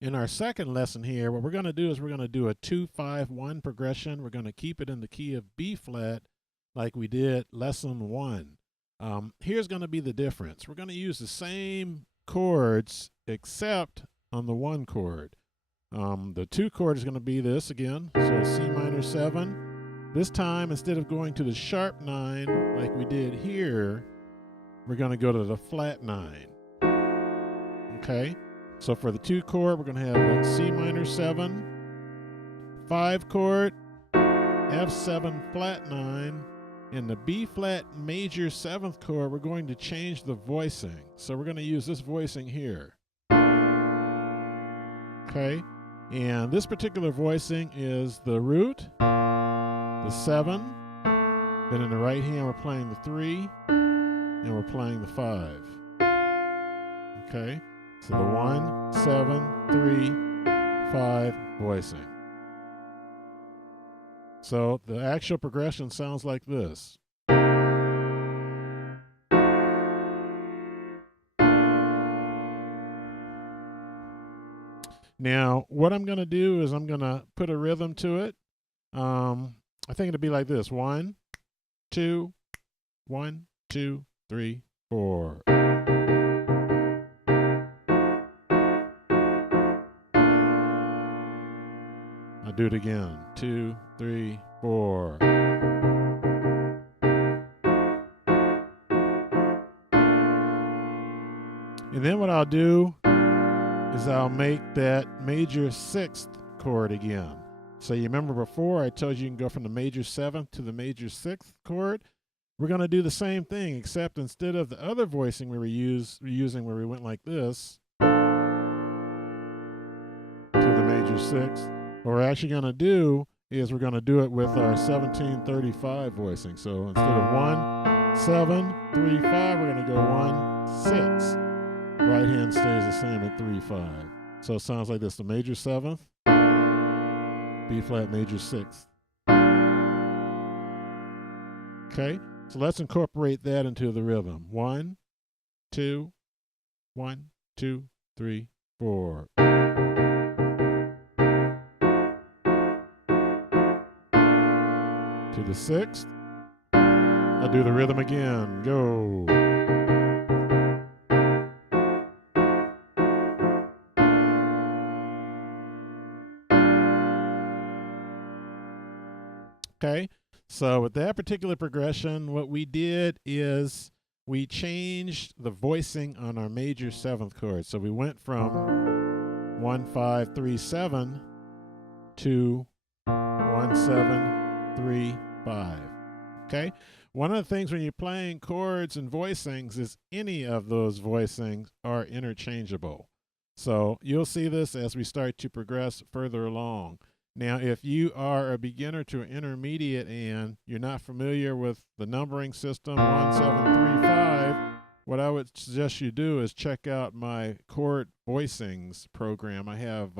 In our second lesson here, what we're going to do is we're going to do a 2-5-1 progression. We're going to keep it in the key of B flat like we did lesson 1. Here's going to be the difference. We're going to use the same chords except on the 1 chord. The 2 chord is going to be this again, so C minor 7. This time, instead of going to the sharp 9 like we did here, we're going to go to the flat 9. Okay, so for the 2 chord, we're going to have a C minor 7, 5 chord, F7 flat 9, and the B flat major 7th chord, we're going to change the voicing. So we're going to use this voicing here. Okay, and this particular voicing is the root, the 7, then in the right hand we're playing the 3, and we're playing the 5. Okay, so the 1, 7, 3, 5 voicing. So the actual progression sounds like this. Now, what I'm going to do is I'm going to put a rhythm to it. I think it'll be like this. 1, 2, 1, 2, 3, 4. I'll do it again. 2, 3, 4. And then what I'll do is I'll make that major 6th chord again. So you remember before I told you can go from the major 7th to the major 6th chord? We're going to do the same thing, except instead of the other voicing we were using where we went like this to the major 6th, what we're actually going to do is we're going to do it with our 1735 voicing. So instead of 1, 7, 3, 5, we're going to go 1, 6. Right hand stays the same at 3, 5. So it sounds like this: the major 7th, B flat major 6th. Okay, so let's incorporate that into the rhythm. 1, 2, 1, 2, 3, 4. To the 6th. I'll do the rhythm again. Go. Okay, so with that particular progression, what we did is we changed the voicing on our major 7th chord. So we went from 1, 5, 3, 7 to 1, 7, 3, 5. Okay, one of the things when you're playing chords and voicings is any of those voicings are interchangeable. So you'll see this as we start to progress further along. Now, if you are a beginner to an intermediate and you're not familiar with the numbering system 1, 7, 3, 5, what I would suggest you do is check out my Chord Voicings program. I have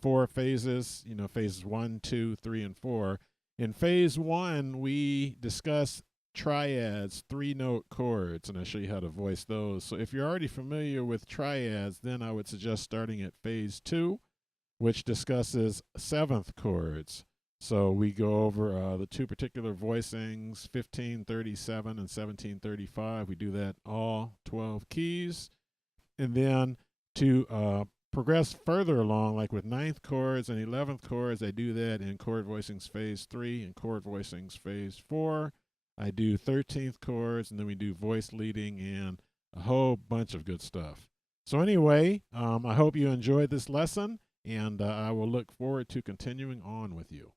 4 phases, phases 1, 2, 3, and 4. In phase 1, we discuss triads, 3-note chords, and I show you how to voice those. So if you're already familiar with triads, then I would suggest starting at phase 2, which discusses 7th chords. So we go over the 2 particular voicings, 1537 and 1735. We do that all 12 keys. And then to progress further along, like with 9th chords and 11th chords, I do that in Chord Voicings phase 3 and Chord Voicings phase 4. I do 13th chords, and then we do voice leading and a whole bunch of good stuff. So anyway, I hope you enjoyed this lesson, and I will look forward to continuing on with you.